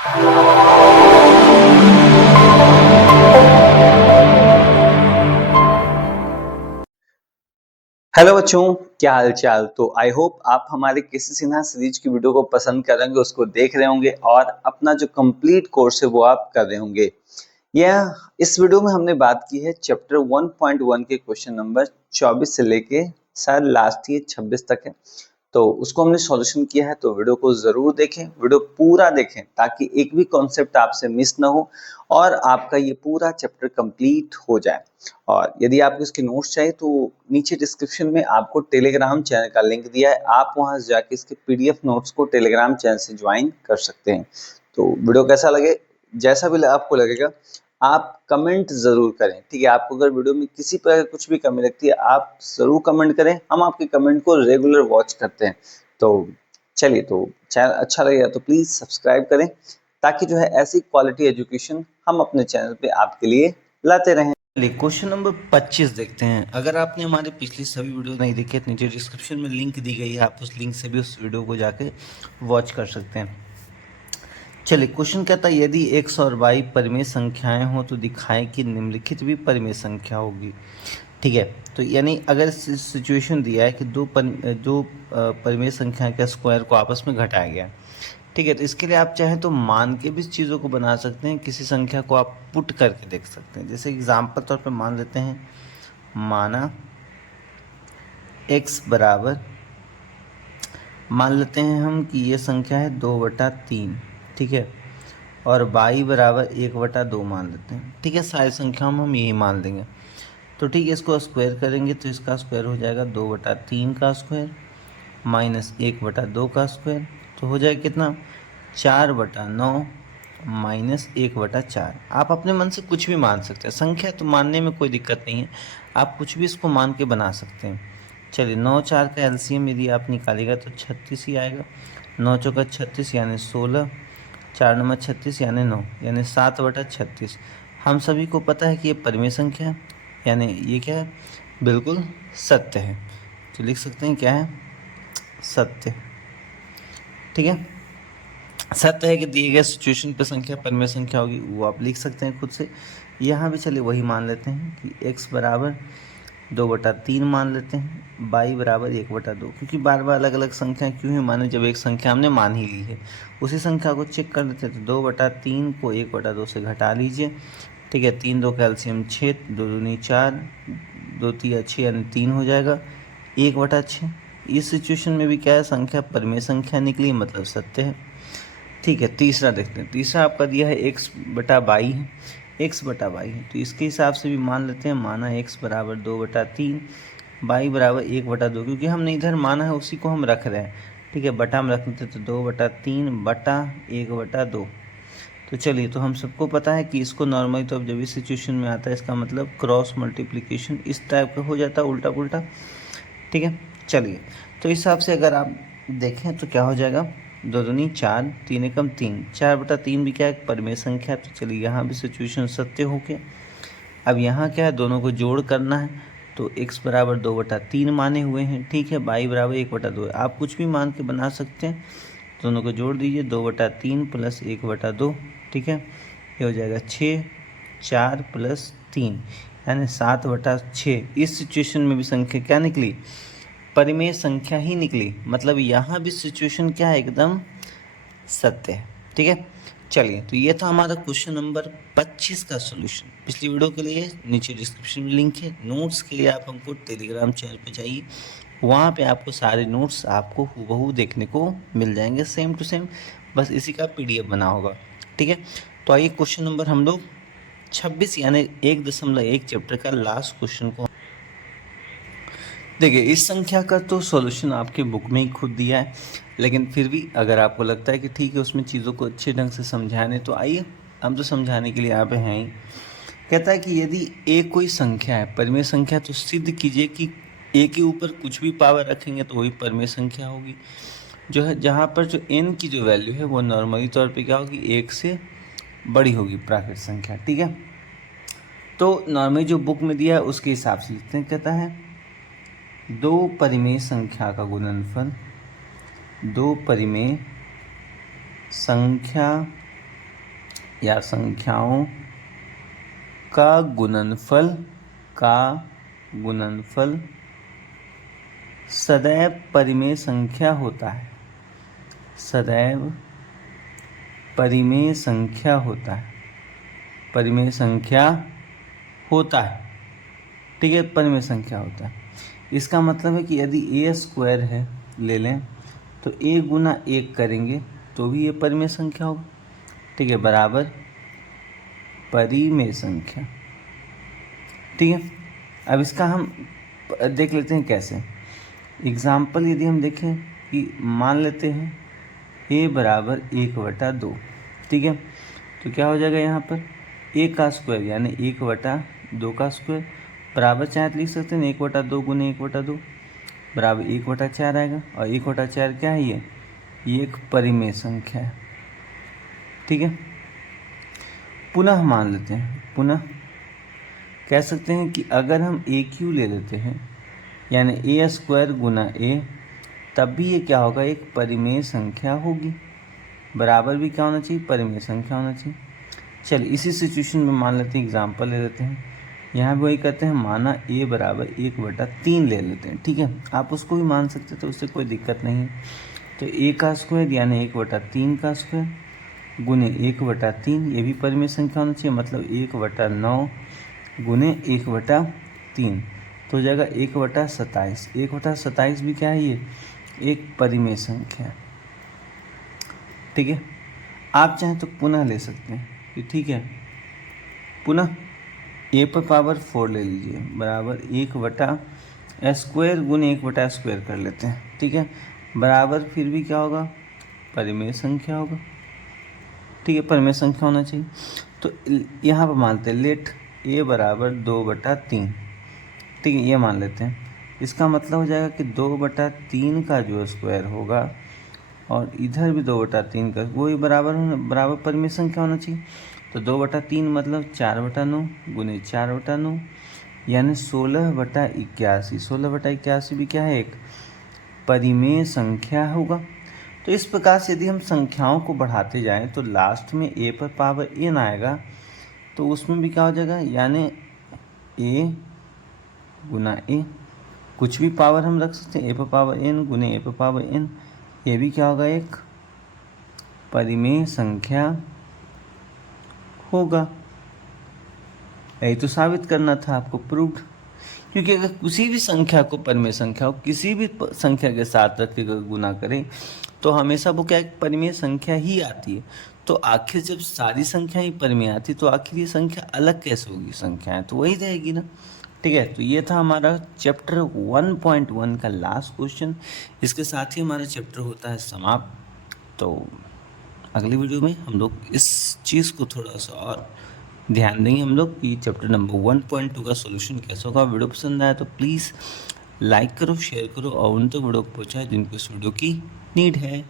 Hello बच्चों, क्या हाल चाल। तो आई होप आप हमारे केसी सिन्हा सीरीज की वीडियो को पसंद करेंगे, उसको देख रहे होंगे और अपना जो कंप्लीट कोर्स है वो आप कर रहे होंगे। यह इस वीडियो में हमने बात की है चैप्टर 1.1 के क्वेश्चन नंबर 24 से लेके शायद लास्ट ये 26 तक है। तो उसको हमने सॉल्यूशन किया है, तो वीडियो को जरूर देखें, वीडियो पूरा देखें ताकि एक भी कॉन्सेप्ट आपसे मिस ना हो और आपका ये पूरा चैप्टर कंप्लीट हो जाए। और यदि आपको इसके नोट्स चाहिए तो नीचे डिस्क्रिप्शन में आपको टेलीग्राम चैनल का लिंक दिया है, आप वहां जाके इसके पीडीएफ नोट्स को टेलीग्राम चैनल से ज्वाइन कर सकते हैं। तो वीडियो कैसा लगे, जैसा भी आपको लगेगा आप कमेंट जरूर करें, ठीक है। आपको अगर वीडियो में किसी प्रकार कुछ भी कमी लगती है आप जरूर कमेंट करें, हम आपके कमेंट को रेगुलर वॉच करते हैं। तो चलिए, तो चैनल अच्छा लगेगा तो प्लीज सब्सक्राइब करें ताकि जो है ऐसी क्वालिटी एजुकेशन हम अपने चैनल पे आपके लिए लाते रहें। चलिए क्वेश्चन नंबर 25 देखते हैं। अगर आपने हमारे पिछली सभी वीडियो नहीं देखे तो नीचे डिस्क्रिप्शन में लिंक दी गई है, आप उस लिंक से भी उस वीडियो को जाके वॉच कर सकते हैं। चलिए क्वेश्चन कहता है यदि x और y परिमेय संख्याएं हो तो दिखाएं कि निम्नलिखित भी परिमेय संख्या होगी। ठीक है, तो यानी अगर सिचुएशन दिया है कि दो परिमेय संख्या के स्क्वायर को आपस में घटाया गया है, ठीक है, तो इसके लिए आप चाहें तो मान के भी चीज़ों को बना सकते हैं, किसी संख्या को आप पुट करके देख सकते हैं। जैसे एग्जाम्पल तौर पे मान लेते हैं, माना x बराबर, मान लेते हैं हम कि ये संख्या है 2/3, ठीक है, और y बराबर 1/2 मान लेते हैं। ठीक है, सारी संख्याओं में हम यही मान लेंगे। तो ठीक है, इसको स्क्वायर करेंगे तो इसका स्क्वायर हो जाएगा 2/3 का स्क्वायर माइनस 1/2 का स्क्वायर, तो हो जाएगा कितना, 4/9 माइनस 1/4। आप अपने मन से कुछ भी मान सकते हैं, संख्या तो मानने में कोई दिक्कत नहीं है, आप कुछ भी इसको मान के बना सकते हैं। चलिए 9 4 का एलसीएम यदि आप निकालिएगा तो 36 ही आएगा। 9 चौका 36 यानी 16, 4 नंबर 36 यानी 9, यानी 7/36। हम सभी को पता है कि ये परिमेय संख्या है, यानी ये क्या है, बिल्कुल सत्य है। तो लिख सकते हैं क्या है, सत्य। ठीक है, सत्य है कि दिए गए सिचुएशन पे संख्या परिमेय संख्या होगी, वो आप लिख सकते हैं खुद से। यहाँ भी चलिए वही मान लेते हैं कि x बराबर 2/3 मान लेते हैं, y बराबर 1/2, क्योंकि बार बार अलग अलग संख्या क्यों ही माने जब एक संख्या हमने मान ही ली है। उसी संख्या को चेक कर लेते हैं, तो 2/3 को 1/2 से घटा लीजिए। ठीक है, 3 2 कैल्शियम 6, 2 दूनी 4, 2 3 6 यानी 3 हो जाएगा, 1/6। इस सिचुएशन में भी क्या है, संख्या परिमेय संख्या निकली, मतलब सत्य है। ठीक है, तीसरा देखते हैं। तीसरा आपका दिया है x/y है, x/y है, तो इसके हिसाब से भी मान लेते हैं, माना x बराबर 2/3, y बराबर 1/2, क्योंकि हमने इधर माना है उसी को हम रख रहे हैं। ठीक है, बटा में रख लेते हैं, तो 2/3 बटा 1/2। तो चलिए, तो हम सबको पता है कि इसको नॉर्मली तो अब जब इस सिचुएशन में आता है इसका मतलब क्रॉस मल्टीप्लिकेशन इस टाइप का हो जाता है, उल्टा पुल्टा। ठीक है, चलिए, तो इस हिसाब से अगर आप देखें तो क्या हो जाएगा, 2 दूनी 4, 3 एकम 3, 4/3 भी क्या है, परिमेय संख्या। तो चलिए यहाँ भी सिचुएशन सत्य हो गया। अब यहाँ क्या है, दोनों को जोड़ करना है, तो x बराबर 2/3 माने हुए हैं, ठीक है, y बराबर 1/2 है, आप कुछ भी मान के बना सकते हैं। दोनों को जोड़ दीजिए, 2/3 प्लस 1/2, ठीक है, ये हो जाएगा 6, 4 प्लस 3 यानी 7/6। इस सिचुएशन में भी संख्या क्या निकली, परिमेय संख्या ही निकली, मतलब यहाँ भी सिचुएशन क्या है, एकदम सत्य है। ठीक है, चलिए, तो ये था हमारा क्वेश्चन नंबर 25 का सॉल्यूशन। पिछली वीडियो के लिए नीचे डिस्क्रिप्शन में लिंक है, नोट्स के लिए आप हमको टेलीग्राम चैनल पे जाइए, वहाँ पे आपको सारे नोट्स आपको हूबहू देखने को मिल जाएंगे, सेम टू सेम, बस इसी का पीडीएफ बना होगा। ठीक है, तो आइए क्वेश्चन नंबर हम लोग 26 यानी 1.1 चैप्टर का लास्ट क्वेश्चन को देखिए। इस संख्या का तो सॉल्यूशन आपके बुक में ही खुद दिया है, लेकिन फिर भी अगर आपको लगता है कि ठीक है उसमें चीज़ों को अच्छे ढंग से समझाने, तो आइए हम तो समझाने के लिए यहाँ पे हैं ही। कहता है कि यदि a कोई संख्या है, परिमेय संख्या, तो सिद्ध कीजिए कि a के ऊपर कुछ भी पावर रखेंगे तो वही परिमेय संख्या होगी, जो है जहाँ पर जो n की जो वैल्यू है वो नॉर्मली तौर पे क्या होगी, 1 से बड़ी होगी, प्राकृत संख्या। ठीक है, तो नॉर्मली जो बुक में दिया है उसके हिसाब से लिखते हैं। कहता है दो परिमेय संख्या का गुणनफल, दो परिमेय संख्या या संख्याओं का गुणनफल सदैव परिमेय संख्या होता है। सदैव परिमेय संख्या होता है। परिमेय संख्या होता है, ठीक है, परिमेय संख्या होता है। इसका मतलब है कि यदि ए स्क्वायर है ले लें तो ए गुना 1 करेंगे तो भी ये परिमेय संख्या होगा, ठीक है, बराबर परिमेय संख्या, ठीक है। अब इसका हम देख लेते हैं कैसे। एग्जाम्पल यदि हम देखें कि मान लेते हैं a बराबर 1/2, ठीक है, तो क्या हो जाएगा यहाँ पर a का स्क्वायर यानी 1/2 का स्क्वायर बराबर चाहे लिख सकते हैं 1/2 गुने 1/2 बराबर 1/4 आएगा। और 1/4 क्या है ये एक परिमेय संख्या है, ठीक है। पुनः मान लेते हैं, पुनः कह सकते हैं कि अगर हम AQ ले लेते हैं यानी a स्क्वायर गुना a, तब भी ये क्या होगा एक परिमेय संख्या होगी। बराबर भी क्या होना चाहिए परिमेय संख्या होना चाहिए। चलिए इसी सिचुएशन में मान लेते हैं, एग्जांपल ले लेते हैं। यहाँ भी वही करते हैं, माना a बराबर 1/3 ले लेते हैं, ठीक है। आप उसको भी मान सकते हैं तो उससे कोई दिक्कत नहीं है। तो a का स्क्वायर यानी 1/3 का स्क्वायर गुने 1/3, ये भी परिमेय संख्या होना चाहिए, मतलब 1/9 गुने 1/3 तो हो जाएगा 1/27। 1/27 भी क्या है ये एक परिमेय संख्या, ठीक है। आप चाहें तो पुनः ले सकते हैं कि ठीक है, पुनः a पर पावर 4 ले लीजिए बराबर 1/स्क्वायर गुने 1/स्क्वायर कर लेते हैं, ठीक है, बराबर फिर भी क्या होगा परिमेय संख्या होगा, ठीक है, परिमेय संख्या होना चाहिए। तो यहाँ पर मानते हैं लेट a बराबर 2/3, ठीक है, ये मान लेते हैं। इसका मतलब हो जाएगा कि 2/3 का जो स्क्वायर होगा और इधर भी 2/3 का वही बराबर परिमेय संख्या होना चाहिए। तो 2/3 मतलब 4/9 गुने 4/9 यानी 16/81। 16/81 भी क्या है एक परिमेय संख्या होगा। तो इस प्रकार से यदि हम संख्याओं को बढ़ाते जाएं तो लास्ट में a पर पावर n आएगा, तो उसमें भी क्या हो जाएगा यानी a गुना a, कुछ भी पावर हम रख सकते हैं, a पर पावर n गुने a पर पावर n, ये भी क्या होगा एक परिमेय संख्या होगा। यही तो साबित करना था आपको, प्रूव्ड। क्योंकि अगर किसी भी संख्या को परिमेय संख्या हो किसी भी संख्या के साथ रख के गुना करें तो हमेशा वो क्या एक परिमेय संख्या ही आती है। तो आखिर जब सारी संख्या ही परिमेय आती तो आखिर ये संख्या अलग कैसे होगी संख्याएं, तो वही रहेगी ना, ठीक है। तो ये था हमारा चैप्टर 1.1 का लास्ट क्वेश्चन। इसके साथ ही हमारा चैप्टर होता है समाप्त। तो अगली वीडियो में हम लोग इस चीज़ को थोड़ा सा और ध्यान देंगे हम लोग कि चैप्टर नंबर 1.2 का सॉल्यूशन कैसा होगा। वीडियो पसंद आया तो प्लीज़ लाइक करो, शेयर करो और उन तक वीडियो को पहुँचाए जिनको इस वीडियो की नीड है।